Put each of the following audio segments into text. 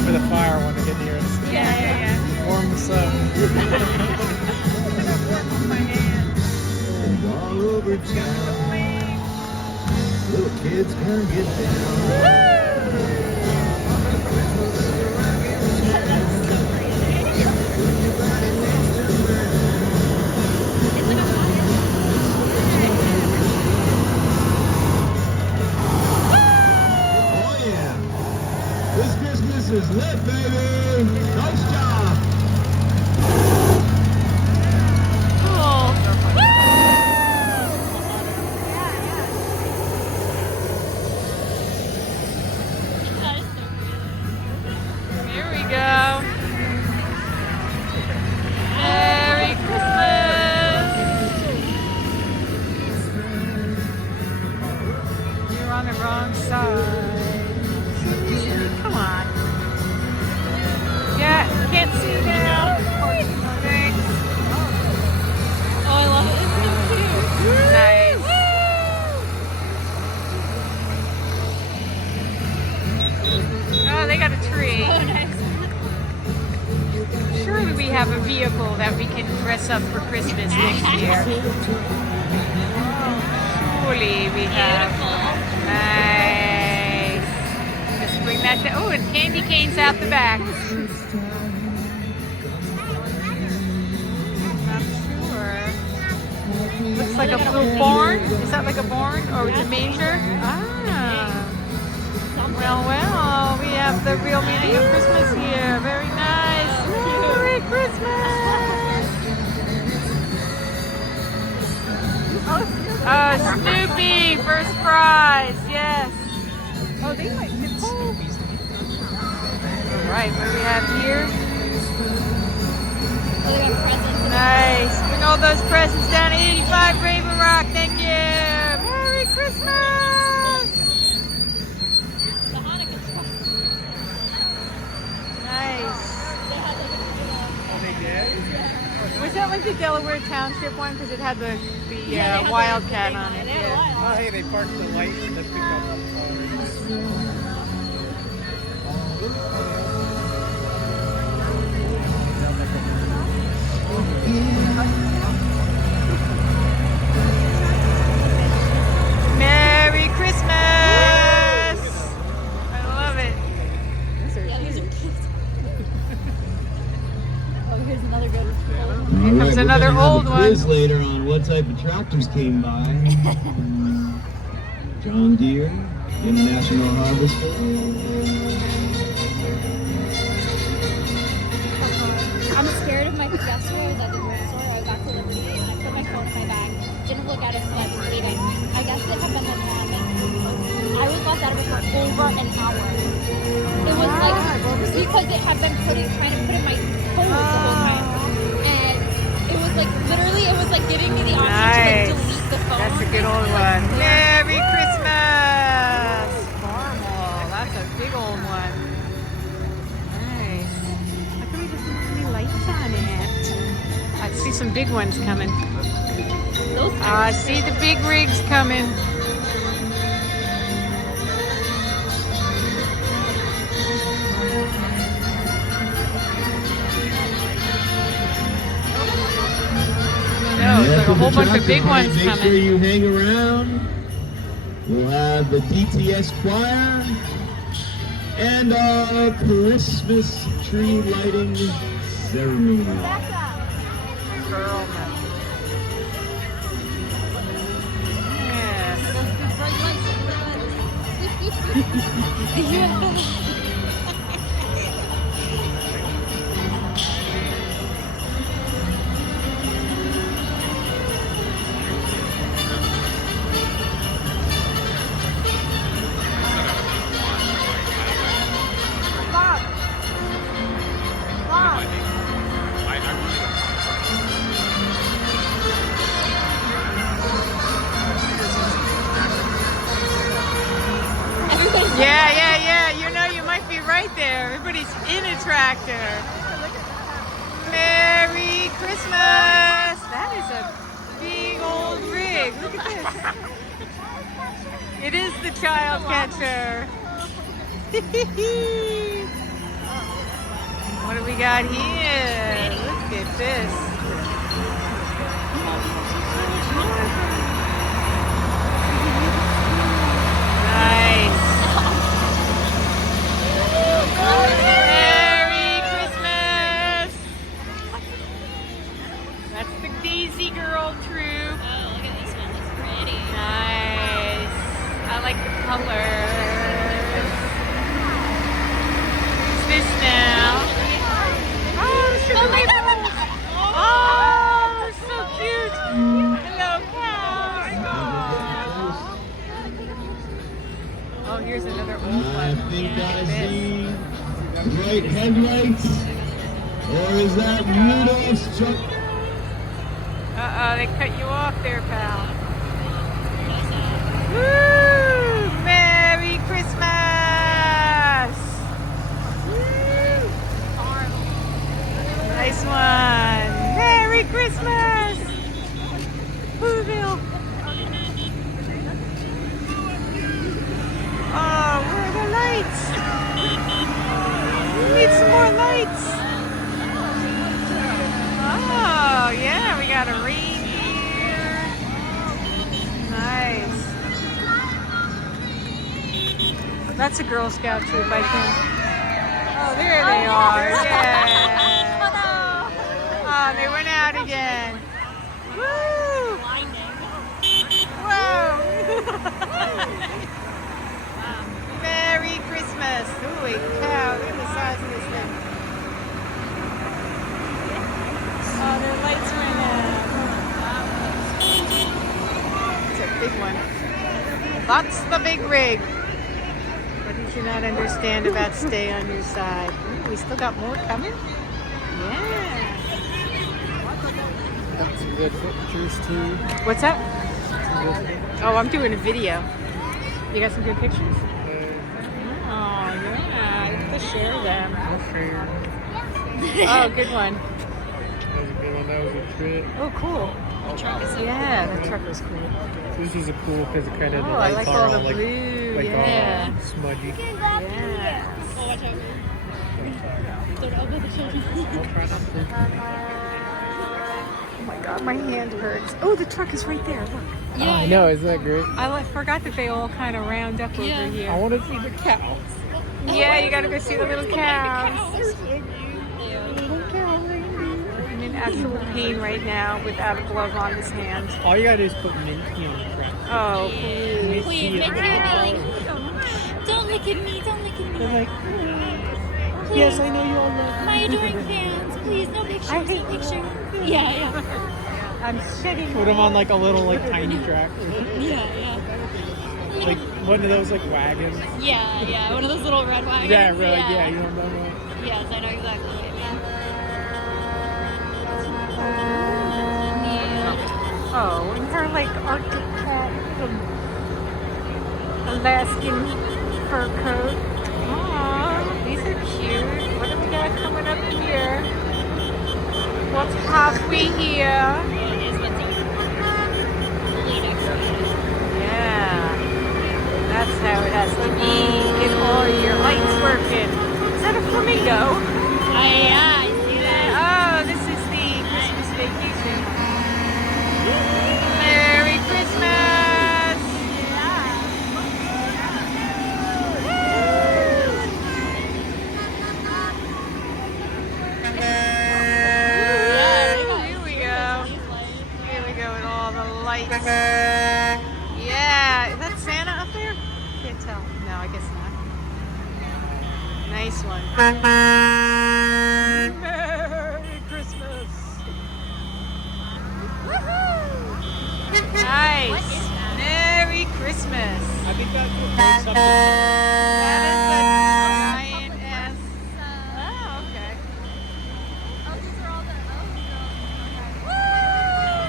wait for the fire when they get near us. Yeah. Warm us up. And all over town, little kids can get down. Oh yeah, this Christmas is lit, baby. Nice job. Here we go. Merry Christmas. You're on the wrong side. Come on. Yeah, can't see now. Thanks. Oh, I love it. It's so cute. Nice. Oh, they got a tree. Oh, nice. Surely we have a vehicle that we can dress up for Christmas next year. Surely we have. Beautiful. Nice. Just bring that to. Oh, and candy canes out the back. Not sure. Looks like a little barn. Is that like a barn or it's a manger? Ah. Well, we have the real meaning of Christmas here. Very nice. Merry Christmas! Oh, Snoopy, first prize, yes. Oh, they might get Snoopy's. All right, what do we have here? Oh, they got presents. Nice. Bring all those presents down to 85 Raven Rock. Thank you. Merry Christmas! The Hanukkah stuff. Nice. They had like a Oh, they did? Was that like the Delaware Township one? Because it had the Yeah, they had Wildcat the on thing it. They had a Yeah. wild. Oh, hey, they parked the light in the pickup. Merry Christmas! I love it. Yeah, these are cute. Oh, here's another good one. All comes we're another gonna have old a quiz one. later on what type of tractors came by. John Deere, International Harvester. I'm scared of my yesterday. I was at the grocery store. I was back to Liberty and I put my phone in my bag. Didn't look at it until I was leaving. I guess it had been like that. I was locked out of it for over an hour. It was like because it had been trying to put in my toes the whole time. And it was like literally it was like giving me the option to like delete the phone. That's a good old one. Merry Christmas! Caramel. That's a big old one. Nice. How come we just don't have any lights on it? I see some big ones coming. Those I see the big rigs coming. No, there's like a whole bunch of big ones Make sure coming. you hang around. We'll have the DTS choir and our Christmas tree lighting ceremony. Girl. Yes. you and Philip. Yeah. You know, you might be right there. Everybody's in a tractor. Merry Christmas! That is a big old rig. Look at this. It is the child catcher. What do we got here? Look at this. Nice. Merry Christmas. That's the Daisy Girl troop. Oh, look at this one. It's pretty. Nice. I like the colors. Who's this now? Oh, sugar maple. Oh, so cute. Hello, cows. Oh, here's another old I one. think Look I at this. see bright headlights. Or is that Rudolph's truck? Uh-oh, they cut you off there, pal. Woo! Merry Christmas! Woo! Nice one. Merry Christmas! Whoville. Oh, where are the lights? We need some more lights. Oh, yeah, we got a reindeer. Nice. That's a Girl Scout troop, I think. Oh, there they are. Yeah. Oh, they went out again. Woo! Whoa! Merry Christmas. Holy cow, look at the size of this thing. Oh, their lights went out. It's a big one. That's the big rig. What did you not understand about stay on your side? Ooh, we still got more coming? Yeah. Got some good pictures too. What's up? Oh, I'm doing a video. You got some good pictures? Oh, yeah. You have to share them. Oh, good one. That was a good one. That was a trip. Oh, cool. Yeah, the truck was cool. This is a cool because it kind of Oh, I like all the blue. like Yeah. all smudgy. Yeah. Oh, watch out. Don't elbow the children. I'll try not to. Oh my god, my hand hurts. Oh, the truck is right there. Look. Yeah, I know. Isn't that great? I forgot that they all kind of round up Yeah. over here. I want to see the cows. Yeah, you gotta go see the little cows. Cows. Little cow reindeer. I'm in absolute pain right now without a glove on his hand. All you gotta do is put Minty on the track. Oh, please. Please, make it be like, don't look at me, don't look at me. They're like, yes, I know you all love My adoring fans, please, no pictures, no picture. Yeah, yeah. I'm shitting. Put them on like a little like tiny track, Yeah, yeah. like one of those like wagons. Yeah, yeah. One of those little red wagons. Yeah, really. Yeah, you know what I'm talking Yes, I know exactly what you mean. Oh, and her like Arctic cat, Alaskan fur coat. Aw, these are cute. What do we got coming up here? What's halfway here? Yeah, that's how it has to be. Get all your lights working. Is that a flamingo? Yeah, I see that. Oh, this is the Christmas vacation. Merry Christmas! Here we go. Here we go with all the lights. Yeah, is that Santa up there? Can't tell. No, I guess not. Nice one. Merry Christmas! Nice. What is that? Merry Christmas. about. I think that's what makes up the That is a giant S. Oh, okay.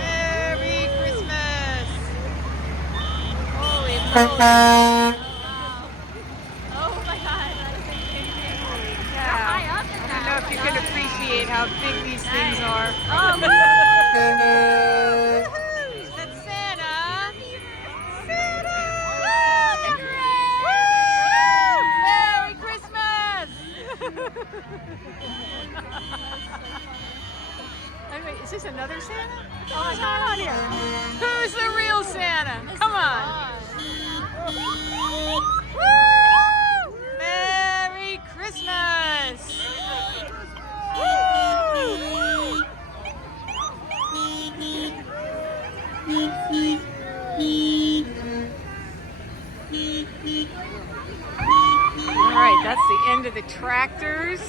Merry Christmas. Holy moly. Oh my god. Holy cow. I don't know if you can appreciate how big these things are. Oh, That's Santa. Santa. Merry Christmas. Anyway, is this another Santa? What's going on here? Who's the real Santa? Come on. Woo! Merry Christmas! Woo! All right, that's the end of the tractors.